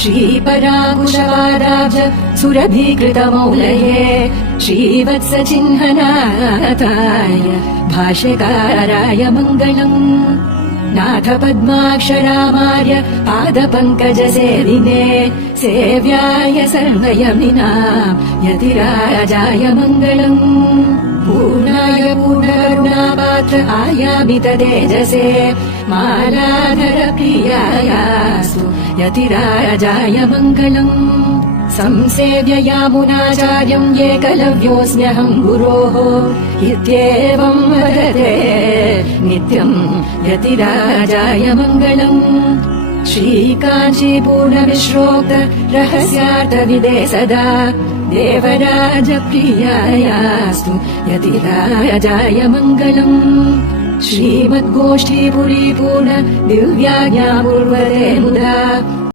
श्रीपराकुशपादाब्ज सुरभीकृतमौलये श्रीवत्सचिह्ननाथाय भाष्यकाराय मङ्गलम् नाथ पद्माक्षरामार्य पादपङ्कजसेविने सेव्याय सर्वयमिनाम् यतिराजाय मङ्गलम् पूर्णाय पूर्णकरुणापात्र आयामित तेजसे मालाधर प्रियायास्तु यतिराजाय मङ्गलम् संसेव्य यामुनाचार्यम् एकलव्योऽस्म्यहम् गुरोः इत्येवम् वदते नित्यम् यतिराजाय मङ्गलम् श्रीकाञ्चीपूर्णमिश्रोक्त रहस्यार्थविदे सदा देवराजप्रियायास्तु यतिराजाय मङ्गलम् श्रीमद्गोष्ठीपुरीपूर्ण दिव्याज्ञापूर्वते मुदा